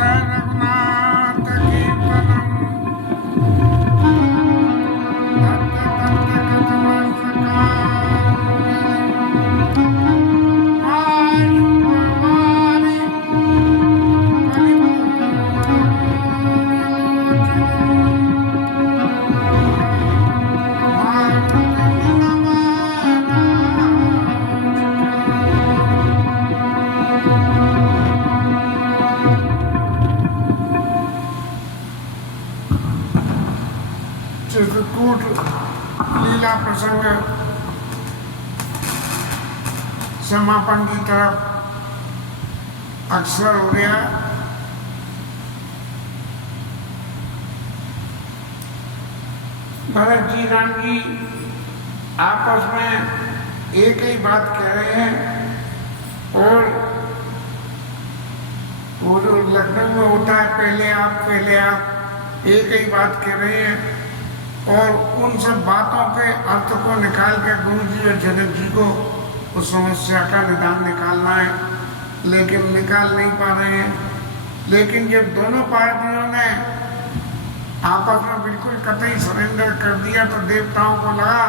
रघुनाथ कीर्तनम चित्रकूट लीला प्रसंग समापन की तरफ अक्सर हो गया। भरत जी राम जी आपस में एक ही बात कह रहे हैं और वो जो लखनऊ में होता है पहले आप एक ही बात कह रहे हैं और उन सब बातों के अर्थ को निकाल के गुरु जी और जनक जी को उस समस्या का निदान निकालना है, लेकिन निकाल नहीं पा रहे हैं। लेकिन जब दोनों पार्टियों ने आपस में बिल्कुल कतई सरेंडर कर दिया तो देवताओं को लगा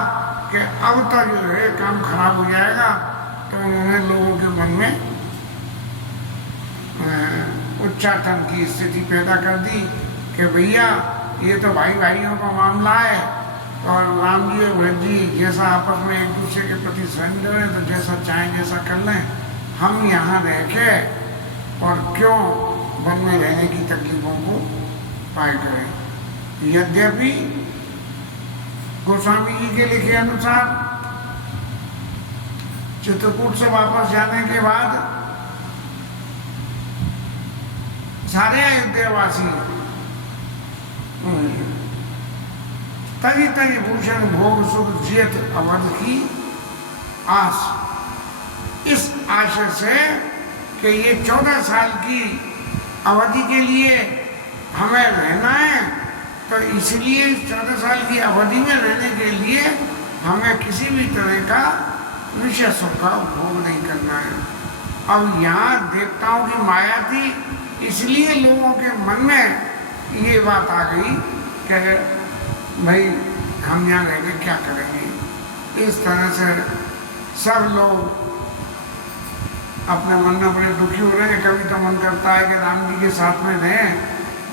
कि अब तक जो है काम खराब हो जाएगा, तो उन्होंने लोगों के मन में उच्चाटन की स्थिति पैदा कर दी कि भैया ये तो भाई भाइयों का मामला है और राम जी और भरत जी जैसा आपस में एक दूसरे के प्रति सरेंडर है तो जैसा चाहें जैसा कर लें, हम यहाँ रह के और क्यों वन में रहने की तकलीफों को पाए करें। यद्यपि गोस्वामी जी के लिखे अनुसार चित्रकूट से वापस जाने के बाद सारे अयोध्यावासी तरी तरी भूषण भोग सुख जियत अवध की आस, इस आशा से कि ये 14 साल की अवधि के लिए हमें रहना है, तो इसलिए 14 साल की अवधि में रहने के लिए हमें किसी भी तरह का विषय सुख का उपभोग नहीं करना है। अब यहाँ देवताओं की माया थी, इसलिए लोगों के मन में ये बात आ गई कि भाई हम यहाँ रह के क्या करेंगे। इस तरह से सब लोग अपने मन में बड़े दुखी हो रहे हैं। कभी तो मन करता है कि राम जी के साथ में रहें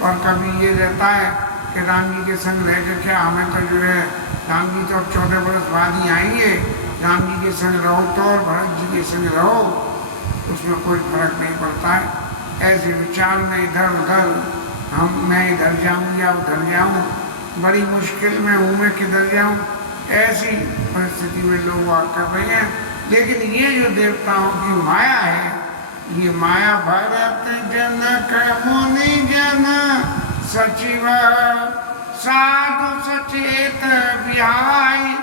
और कभी ये रहता है कि राम जी के संग रह के क्या, हमें तो जो है राम जी तो 14 बरस बाद ही आएंगे, राम जी के संग रहो तो और भरत जी के संग रहो उसमें कोई फर्क नहीं पड़ता है। ऐसे विचार में इधर उधर मैं इधर जाऊँ या उधर जाऊँ, बड़ी मुश्किल में हूँ, मैं किधर जाऊँ, ऐसी परिस्थिति में लोग वार कर रहे हैं। लेकिन ये जो देवताओं की माया है, ये माया भरत जनक मुनि जन सचिव साधु सचेत बिहाई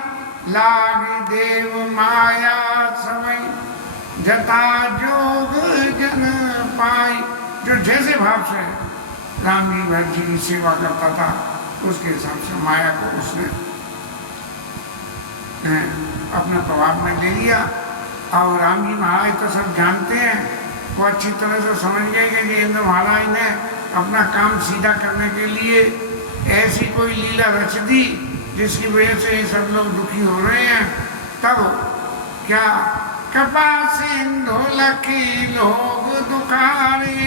लागी देव माया समय जता जोग जन पाई। जो जैसे भाव से राम जी भरत जी की सेवा करता था उसके हिसाब से माया को उसने अपने प्रभाव में ले लिया। और राम जी महाराज तो सब जानते हैं, वो अच्छी तरह से समझ गए कि इंद्र महाराज ने अपना काम सीधा करने के लिए ऐसी कोई लीला रच दी जिसकी वजह से ये सब लोग दुखी हो रहे हैं। तब क्या कृपा सिंधु लखी लोग दुखारे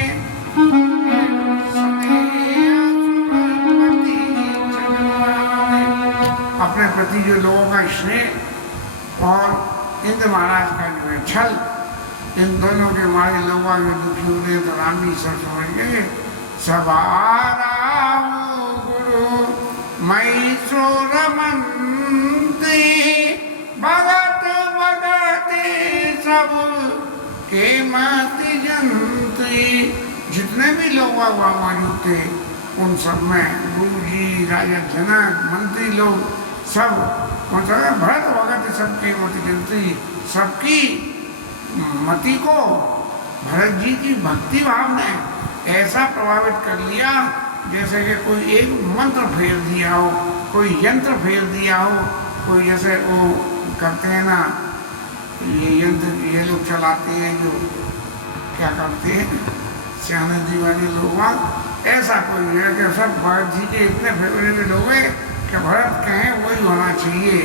अपने प्रति जो लोगों का स्नेह और इंद्र महाराज का जो है छल, इन दोनों के मारे लोग दुखी हो रहे तो राम जी सब समझ गए। सवारा गुरु मई सोरमंती भगत भगति सब के मति जंत्री। जितने भी लोग वहाँ मौजूद थे उन सब में गुरु जी, राजा जनक, मंत्री लोग सब भरत भगत सबके मति जंत्री, सबकी मति को भरत जी की भक्ति भाव ने ऐसा प्रभावित कर लिया जैसे कि कोई एक मंत्र फेर दिया हो, कोई यंत्र फेर दिया हो, कोई जैसे वो करते हैं ना ये यंत्र ये लोग चलाते हैं जो क्या करते हैं सियाने जी वाले लोग ऐसा कोई है कि सब भरत जी के इतने फेवरेट हो गए कि भरत कहें वही होना चाहिए।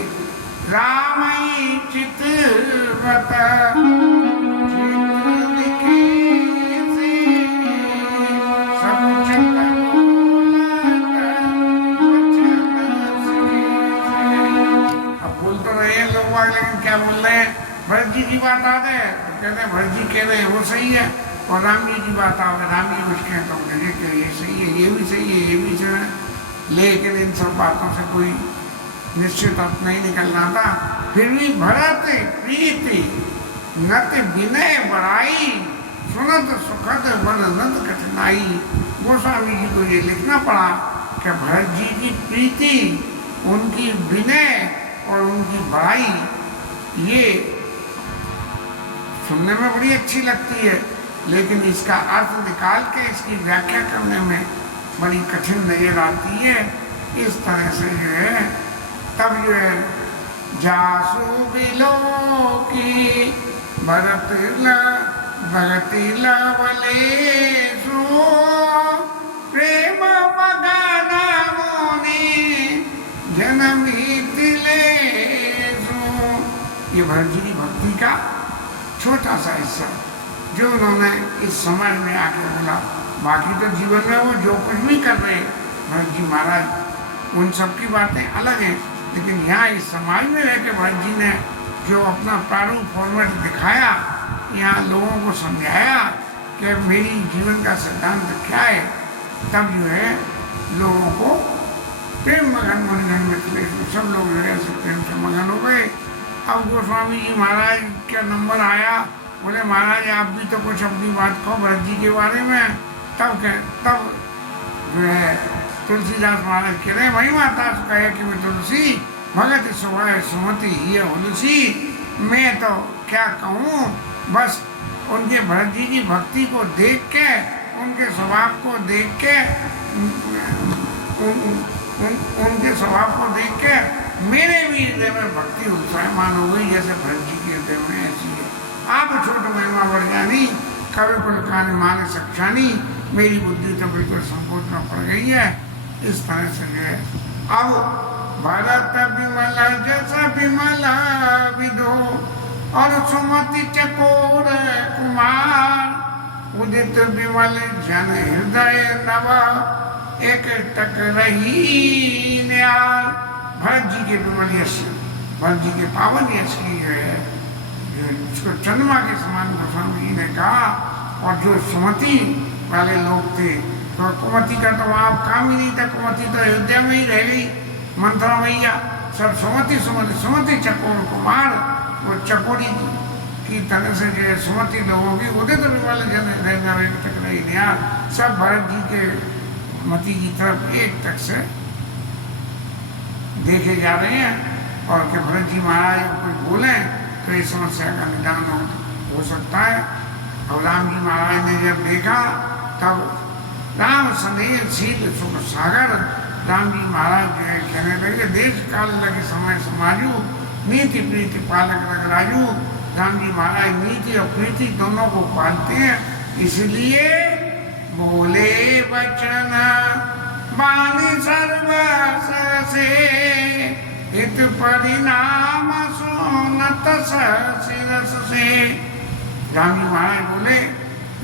रामई चितवत लेकिन क्या बोल रहे हैं, भरत जी की बात आ गए तो कहते हैं भरत जी कह रहे हैं वो सही है, और राम जी की बात आ गए राम जी कुछ कहें तो मुझे कि ये सही है, ये भी सही है, ये भी सही है। लेकिन इन सब बातों से कोई निश्चित अर्थ नहीं निकलना था। फिर भी भरत प्रीति नत विनय बड़ाई सुनत सुखद वर्णन कठिनाई। गोस्वामी जी को ये लिखना पड़ा कि भरत जी की प्रीति, उनकी विनय और उनकी बड़ाई ये सुनने में बड़ी अच्छी लगती है, लेकिन इसका अर्थ निकाल के इसकी व्याख्या करने में बड़ी कठिन नजर आती है। इस तरह से जो है तब जो है जासु बिलो की भरत भगति लवलेसु प्रेम मगना मुनि जनमी तिलेसु। ये भरत जी की भक्ति का छोटा सा हिस्सा जो उन्होंने इस समय में आके बोला। बाकी तो जीवन में वो जो कुछ भी कर रहे भरत जी महाराज उन सब की बातें अलग हैं, लेकिन यहाँ इस समाज में रह के भरत जी ने जो अपना प्रारूप फॉर्मेट दिखाया, यहाँ लोगों को समझाया कि मेरी जीवन का सिद्धांत क्या है, तब जो है लोगों को प्रेम मगन मनगन में सब लोग जो है प्रेम से मगन हो गए। अब गोस्वामी जी महाराज का नंबर आया, बोले महाराज आप भी तो कुछ अपनी बात कहो भरत जी के बारे में। तब जो है तुलसीदास महाराज कह रहे वही माता कहे कि मैं तुलसी भगत सुबह सुमति ये हुलसी। मैं तो क्या कहूँ, बस उनके भरत जी की भक्ति को देख के, उनके स्वभाव को देख के, उनके स्वभाव को देख के मेरे भी हृदय में भक्ति उत्साहमान हो गई, जैसे भरत जी के हृदय में ऐसी है। आप छोट महिमा बढ़ जानी कवि कुल कान माने सक्षानी, मेरी बुद्धि तो बिल्कुल संकोच में पड़ गई है। इस तरह से जो है अब भरत विमल जैसा विमल विदो और सुमति चकोर कुमार उदित विमल जन हृदय नवा एक टक रही न्यार। भरत जी के विमल यश, भरत जी के पावन यश की जो है उसको चंद्रमा के समान गोस्वामी जी ने कहा। और जो सुमति वाले लोग थे तो कुमति का तो वहाँ काम ही नहीं था, कुमति तो अयोध्या में ही रह गई, मंथरा मैया सब सुमति सुमति सुमति चकोर कुमार, वो चकोरी की तरह से जो है सुमति लोगों की उदित विमल जन हृदय तक रही न्यार। सब भरत जी के मति की तरफ एक टक से देखे जा रहे हैं, और कि भरत जी महाराज कुछ बोले तो इस समस्या का निदान हो सकता है। और राम जी महाराज ने जब देखा तब राम स्नेह शील सुख सागर, राम जी महाराज जो है कहने लगे देश काल लगे समय समाजू नीति प्रीति पालक रग राजू। राम जी महाराज नीति और प्रीति दोनों को पालते हैं, इसलिए बोले वचन बानी सर्वस से हित परिणाम सुनत शिरस से। राम जी महाराज बोले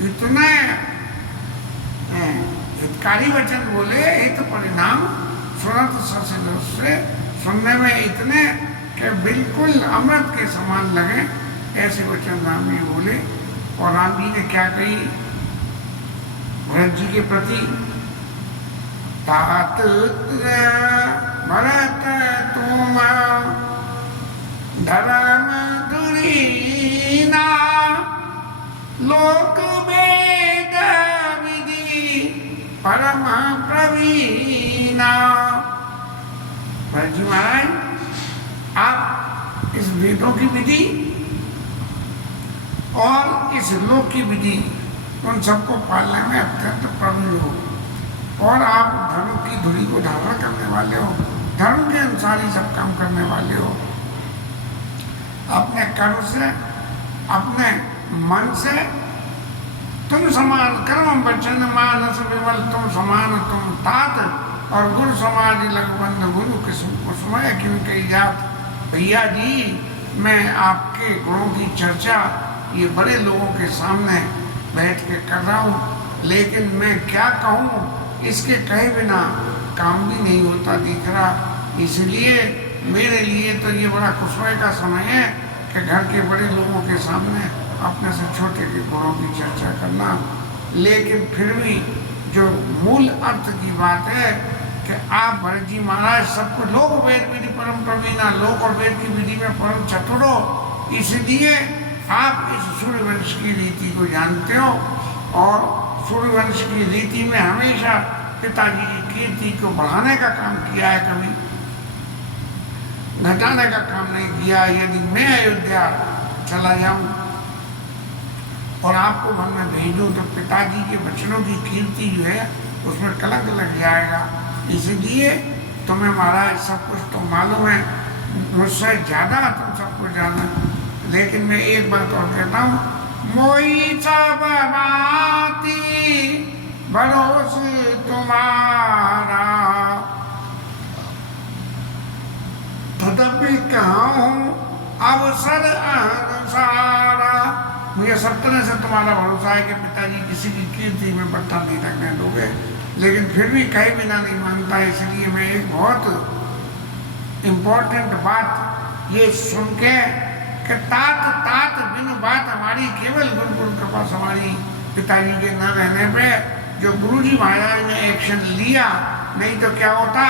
इतने हितकारी वचन बोले, हित परिणाम सुनत शिरस से, सुनने में इतने कि बिल्कुल अमृत के समान लगे, ऐसे वचन राम जी बोले। और राम जी ने क्या कही भरत जी के प्रति, तात भरत तुम धर्म दुरीना लोक वेद विधि परम प्रवीणा। भरत जी महाराज आप इस वेदों की विधि और इस लोक की विधि उन सबको पालने में अत्यंत प्रवीण हो, और आप धर्म की धुरी को धारण करने वाले हो, धर्म के अनुसार ही सब काम करने वाले हो। अपने कर्म से, अपने मन से तुम समान कर्म बचन मानस विमल, तुम समान तुम तात, और गुरु समाज लगबंध गुरु कुसुमय क्यों कही जात। भैया जी मैं आपके गुणों की चर्चा ये बड़े लोगों के सामने बैठ के कर रहा हूँ, लेकिन मैं क्या कहूँ, इसके कहे बिना काम भी नहीं होता दिख रहा। इसलिए मेरे लिए तो ये बड़ा खुशनुमा का समय है कि घर के बड़े लोगों के सामने अपने से छोटे के गुणों की चर्चा करना। लेकिन फिर भी जो मूल अर्थ की बात है कि आप भरत जी महाराज सबको लोक वेद विधि परम प्रवीणा, लोक और वेद की विधि में परम चतुर हो, इसलिए आप इस सूर्यवंश की रीति को जानते हो, और सूर्यवंश की रीति में हमेशा पिताजी की कीर्ति को बढ़ाने का काम किया है, कभी घटाने का काम नहीं किया। यदि मैं अयोध्या चला जाऊं और आपको घर में भेज दूं तो पिताजी के वचनों की कीर्ति जो है उसमें कलंक लग जाएगा। इसलिए तुम्हें महाराज सब कुछ तो मालूम है, मुझसे ज़्यादा तुम सबको जाना, लेकिन मैं एक बात और कहता हूँ, मोई सब बाती भरोसे तुम्हारा, तदपि कहूँ अवसर अनुसारा। मुझे सब तरह से तुम्हारा भरोसा है कि पिताजी किसी की कीर्ति में पत्थर नहीं रखने दोगे, लेकिन फिर भी कहीं बिना नहीं मानता। इसलिए मैं एक बहुत इम्पोर्टेंट बात ये सुन के कि तात तात बिन बात हमारी, केवल गुरु कृपा हमारी पिताजी के न रहने पे जो गुरुजी महाराज ने एक्शन लिया, नहीं तो क्या होता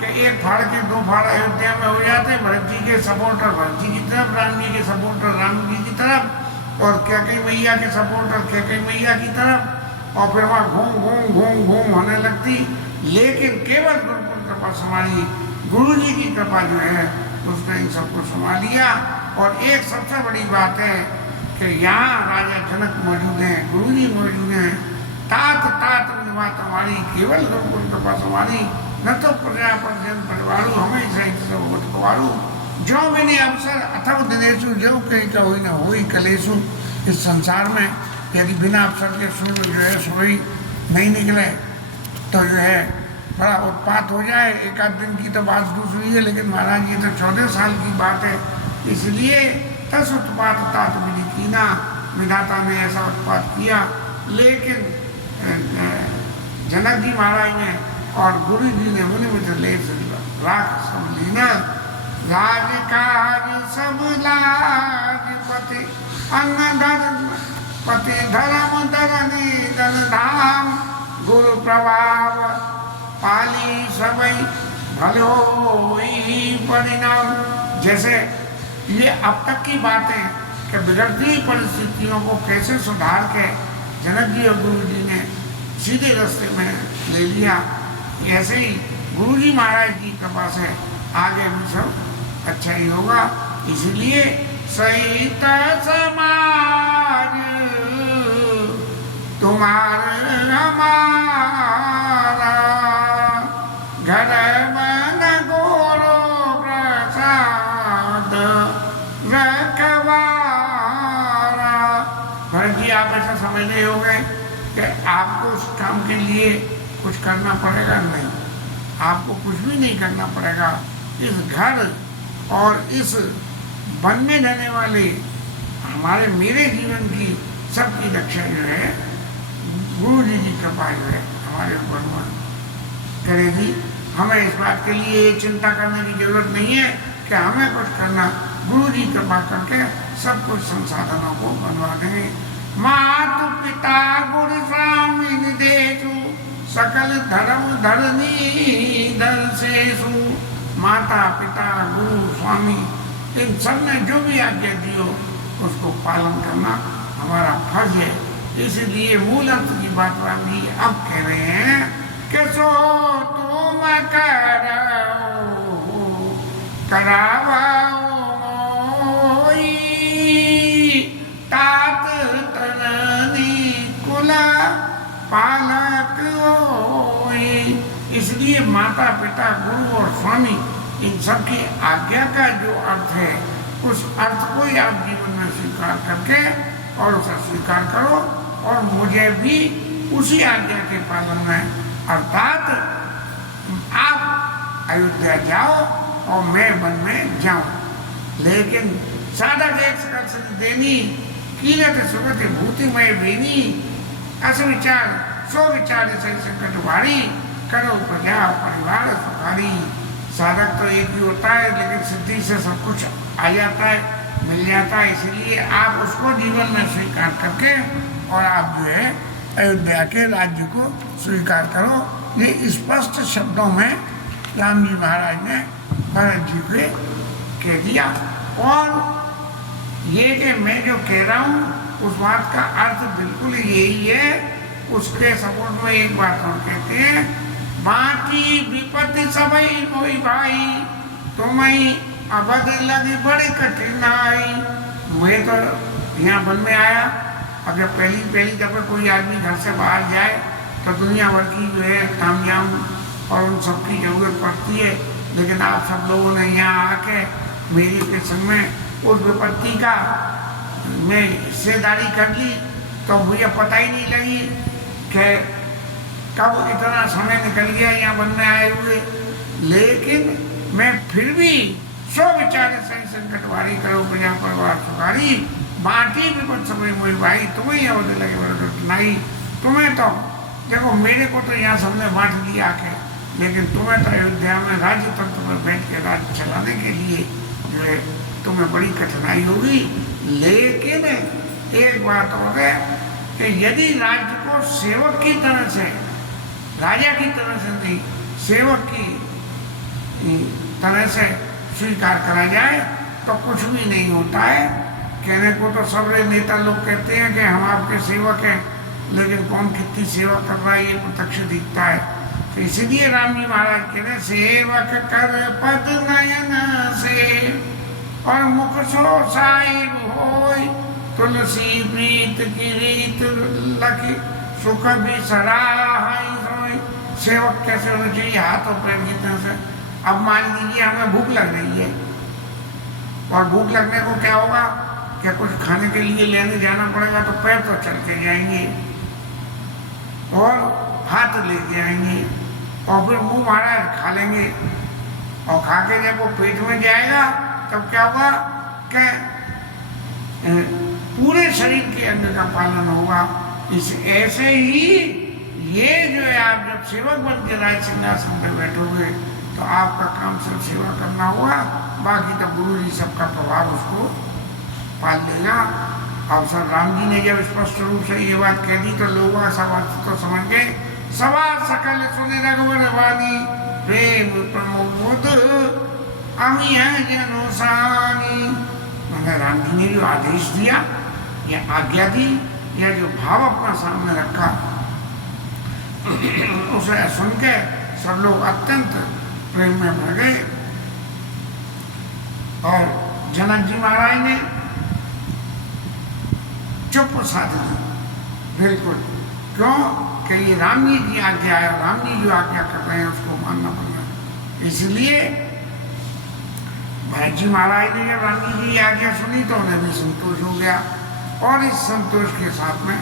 कि एक फाड़ के दो फाड़ अयोध्या में हो जाते, भरत जी के सपोर्टर भरत जी की तरफ, राम जी के सपोर्टर राम जी की तरफ, और कैकेयी मैया के सपोर्टर कैकेयी मैया की तरफ, और फिर वहाँ घूम घूम घूम घूम होने लगती। लेकिन केवल गुरुकुल कृपा संभाली, गुरु जी की कृपा जो है उसने इन सबको संभाल लिया। और एक सबसे बड़ी बात है कि यहाँ राजा जनक मौजूद हैं, गुरु जी मौजूद हैं, तात तात बात हमारी, केवल गुरुकुल कृपा संभाली, न तो प्रजा पर जन परिवारू, हमेशा कुमारू, जो मैंने अवसर अथव दिनेशु, जो कहीं का हुई न हुई कलेशु। इस संसार में यदि बिना अवसर के सूर्य जो है सोई नहीं निकले तो जो है बड़ा उत्पात हो जाए। एक आध दिन की तो बात दूसरी है, लेकिन महाराज ये तो 14 साल की बात है। इसलिए तस उत्पात तात विधि कीना, विधाता ने ऐसा उत्पात किया। लेकिन जनक जी महाराज ने और गुरु जी ने मुनि मित्र ले राख सब लीना, राज काज सब लाज पति, अन्न धर्म पति धर्म धरनी धन धाम, गुरु प्रभाव पाली सबई भलो परिणाम। जैसे ये अब तक की बातें कि बिगड़ती परिस्थितियों को कैसे सुधार के जनक जी और गुरु जी ने सीधे रास्ते में ले लिया, ऐसे ही गुरु जी महाराज की कृपा से आगे भी सब अच्छा ही होगा। इसलिए सहित समाज तुम्हारा हमारा, घर बन गोरो प्रसाद रखवारा। भरत जी आप ऐसा समझ नहीं हो गए कि आपको उस काम के लिए कुछ करना पड़ेगा, नहीं, आपको कुछ भी नहीं करना पड़ेगा। इस घर और इस वन में रहने वाले हमारे मेरे जीवन की सबकी रक्षा जो है गुरु जी की कृपा जो है हमारे ऊपर करेगी। हमें इस बात के लिए चिंता करने की जरूरत नहीं है कि हमें कुछ करना, गुरु जी कृपा करके सब कुछ संसाधनों को बनवा देंगे। मातु पिता गुरु स्वामी निदेशु, सकल धर्म धरनी दर्शेशु। माता पिता गुरु स्वामी इन सब ने जो भी आज्ञा दी हो उसको पालन करना हमारा फर्ज है। इसलिए मूल अर्थ की बात वाली अब कह रहे हैं कि सो तुम करावाओ तात तरनी कुला पालक होई। इसलिए माता पिता गुरु और स्वामी इन सब की आज्ञा का जो अर्थ है उस अर्थ को ही आप जीवन में स्वीकार करके और उसे स्वीकार करो और मुझे भी उसी आज्ञा के पालन में, अर्थात आप अयोध्या जाओ और मैं वन में जाऊं। लेकिन साधक एक सकल देनी कीरत सुगति भूतिमय बेनी, ऐसे विचार सो विचार सही संकट भारी, करो प्रजा परिवार सुखारी। साधक तो एक ही होता है, लेकिन सिद्धि से सब कुछ आ जाता है, मिल जाता है। इसलिए आप उसको जीवन में स्वीकार करके और आप जो है अयोध्या के राज्य को स्वीकार करो। ये स्पष्ट शब्दों में राम जी महाराज ने भरत जी को कह दिया। और ये कि मैं जो कह रहा हूँ उस बात का अर्थ बिल्कुल यही है। उसके सपोर्ट में एक बात और कहते हैं, बाकी विपत्ति सबई मोई भाई, तुम्हें अवध लगी बड़ी कठिनाई। मैं तो यहाँ वन में आया, अब जब पहली दफे कोई आदमी घर से बाहर जाए तो दुनिया भर की जो है तामझाम और उन सब की जरूरत पड़ती है। लेकिन आप सब लोगों ने यहाँ आके मेरी के संग में उस विपत्ति का मैं हिस्सेदारी कर ली, तो मुझे पता ही नहीं लगी कि कब इतना समय निकल गया यहाँ वन में आए हुए। लेकिन मैं फिर भी सो विचार सही संकट वारी, करो प्रजा परिवार सुखारी। बाटी विपद समय मोई भाई, तुम्हें अवध लगे बड़ा कठिनाई। तुम्हें तो देखो, मेरे को तो यहाँ सबने बांट दिया के, लेकिन तुम्हें तो अयोध्या में राज्य तंत्र में बैठ के राज्य चलाने के लिए जो है तुम्हें बड़ी कठिनाई होगी। लेकिन एक बात और है कि यदि राज्य को सेवक की तरह से, राजा की तरह से नहीं, सेवक की तरह से स्वीकार करा जाए तो कुछ भी नहीं होता है। कहने को तो सब नेता लोग कहते हैं कि हम आपके सेवक हैं, लेकिन कौन कितनी सेवा कर रहा है ये प्रत्यक्ष दिखता है। तो इसलिए राम जी महाराज कह रहे, सेवक कर पद नयन से और मुख सो साहिब होय, तुलसी प्रीत की रीत लखी सुख भी सराहाई सोय। सेवक कैसे होना चाहिए? हाथ और पैर की तरह से। अब मान लीजिए हमें भूख लग रही है, और भूख लगने को क्या होगा, क्या कुछ खाने के लिए लेने जाना पड़ेगा, तो पैर तो चल के जाएंगे और हाथ लेके आएंगे और फिर मुंह महाराज खा लेंगे। और खा के जब वो पेट में जाएगा तब क्या होगा कि पूरे शरीर के अंग का पालन होगा। इस ऐसे ही ये जो है, आप जब सेवक बन के राज सिंहासन पर बैठोगे तो आपका काम सिर्फ सेवा करना होगा, बाकी तो गुरु जी सबका प्रभाव उसको पाल लेगा। अब सर राम जी ने जब स्पष्ट रूप से ये बात कह दी तो लोग सब तो समझ गए। सवा सकल सुने रघुवर वाणी, प्रेम प्रमोद अमी है जनोसानी। मैंने राम जी ने जो आदेश दिया या आज्ञा दी या जो भाव अपना सामने रखा, उसे सुन के सब लोग अत्यंत प्रेम में भर गए। और जनक जी महाराज ने चुप साध ली बिल्कुल। क्यों? कि ये राम जी की आज्ञा है, राम जी जो आज्ञा कर रहे हैं उसको मानना पड़ेगा। इसलिए भरत जी महाराज ने जब राम जी की आज्ञा सुनी तो उन्हें भी संतोष हो गया। और इस संतोष के साथ में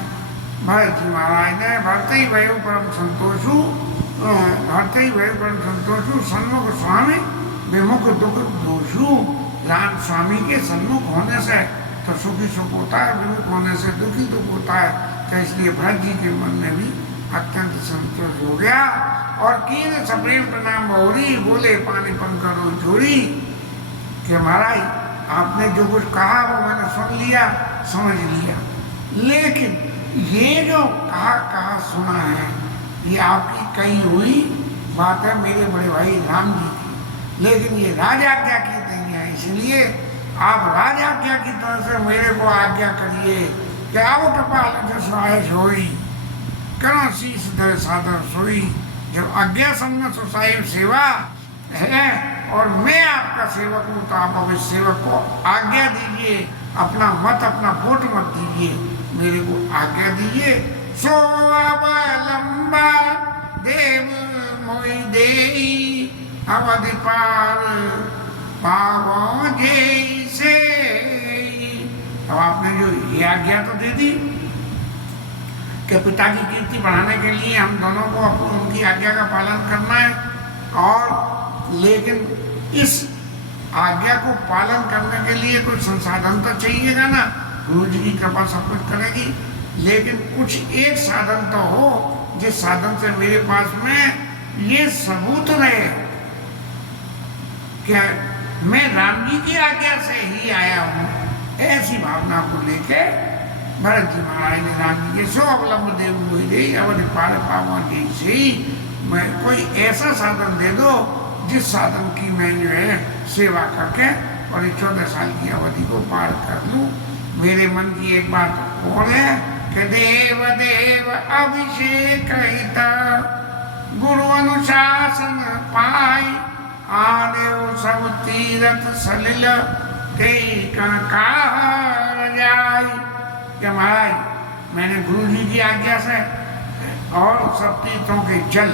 भरत जी महाराज ने भरते ही वह परम संतोषु, भरते ही वह परम संतोषु, सन्मुख स्वामी विमुख दुख दोषु। राम स्वामी के सन्मुख होने से तो सुखी सुख होता है, विमुख होने से दुखी दुख होता है। तो इसलिए भरत जी के मन में भी अत्यंत संतोष हो गया। और कीन सप्रेम प्रणाम बहुरी, बोले पानी पंकरो जोड़ी। कि महाराज आपने जो कुछ कहा वो मैंने सुन लिया, समझ लिया, लेकिन ये जो कहा सुना है ये आपकी कही हुई बात है मेरे बड़े भाई राम जी की, लेकिन ये राज आज्ञा की नहीं है। इसलिए आप राज आज्ञा की तरह से मेरे को आज्ञा करिए कि आओ कपाल सुहाय सोई, करो शीश दे सादर सोई। जब आज्ञा सम्मत साहिब सेवा है और मैं आपका सेवक हूँ, तो आप अब इस सेवक को आज्ञा दीजिए, अपना मत अपना वोट मत दीजिए, मेरे को आज्ञा दीजिए। सो लंबा देव मोई देई, अवधि पार पावो जैसे। अब आपने जो ये आज्ञा तो दे दी, कि पिता की कीर्ति बढ़ाने के लिए हम दोनों को अपनी उनकी आज्ञा का पालन करना है, और लेकिन इस आज्ञा को पालन करने के लिए कुछ संसाधन तो चाहिएगा ना। गुरु जी की कृपा सब कुछ करेगी, लेकिन कुछ एक साधन तो हो जिस साधन से मेरे पास में ये सबूत रहे कि मैं राम जी की आज्ञा से ही आया हूँ। ऐसी भावना को लेके भरत जी महाराज ने राम जी के सो अवलंब देव हुई दे अवधि पार पावन जैसे ही मैं कोई ऐसा साधन दे दो जिस साधन की मैं जो है सेवा करके और 14 साल की अवधि को पार कर लूँ। मेरे मन की एक बात और है कि देव देव अभिषेक हिता गुरु अनुशासन पाई आने सब तीरथ सलिल ते जाई। क्या महाराज मैंने गुरु जी की आज्ञा से और सब तीर्थों के जल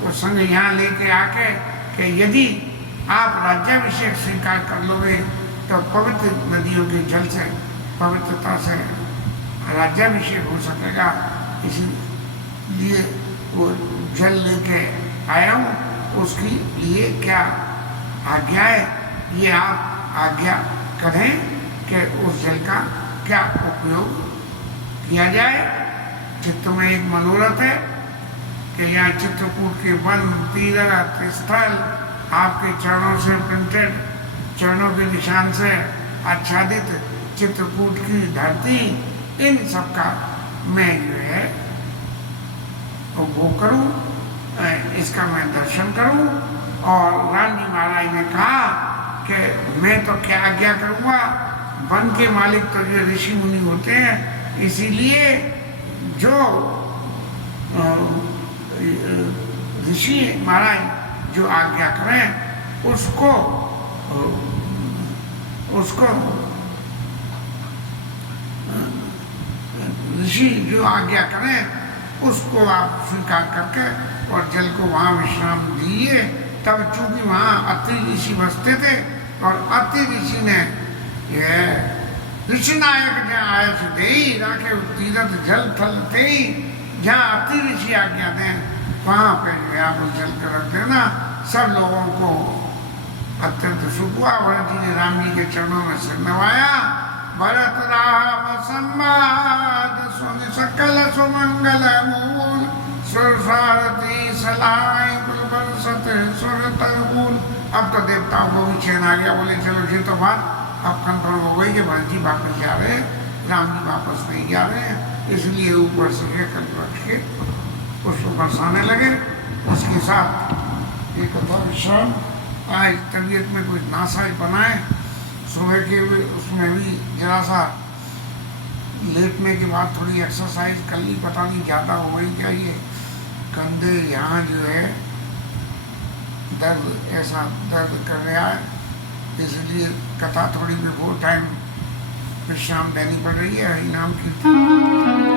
को संग यहाँ लेके आके कि यदि आप राज्याभिषेक स्वीकार कर लोगे तो पवित्र नदियों के जल से पवित्रता से राज्याभिषेक हो सकेगा। इसीलिए वो जल लेके आया हूँ, उसके लिए क्या आज्ञा है ये आप आज्ञा करें कि उस जल का क्या उपयोग किया जाए। चित्त में एक मनोरथ है कि यहाँ चित्रकूट के वन तीर्थ स्थल आपके चरणों से प्रिंटेड चरणों के निशान से आच्छादित चित्रकूट की धरती, इन सब का मैं जो है वो करूं, इसका मैं दर्शन करूं। और राम जी महाराज ने कहा कि मैं तो क्या आज्ञा करूंगा, वन के मालिक तो जो ऋषि मुनि होते हैं, इसीलिए जो ऋषि महाराज जो आज्ञा करें उसको ऋषि जो आज्ञा करें उसको आप स्वीकार करके और जल को वहाँ विश्राम दिए। तब चूंकि वहाँ अत्रि ऋषि बसते थे और अत्रि ऋषि ने ऋषि नायक जहाँ आए थे राखे तीरथ जल थल थे, जहाँ अत्रि ऋषि आज्ञा दें वहाँ पे जो है आप उस जल कर रख देना। सब लोगों को अत्यंत सुख हुआ। भरत जी ने राम जी के चरणों में सिर नवाया। भरत राम संवाद सुन सकल सुमंगल मूल सुरसारथी सलाई कुलबल सत सुर तरबूल। अब तो देवताओं को भी चैन आ गया, बोले चलो जी तो बात अब कंफर्म हो गई कि भरत जी वापस जा रहे हैं, राम जी वापस नहीं जा रहे हैं। इसलिए ऊपर से कल रख के उसको बरसाने लगे। उसके साथ एक विश्राम आज तबीयत में कुछ नासाज बनाए, सुबह के उसमें भी जरा सा लेटने के बाद थोड़ी एक्सरसाइज कर ली, पता नहीं ज़्यादा हो गई क्या, ये कंधे यहाँ जो है दर्द ऐसा दर्द कर रहा है, इसलिए कथा थोड़ी बिफोर टाइम विश्राम देनी पड़ रही है। हरि नाम कीर्तन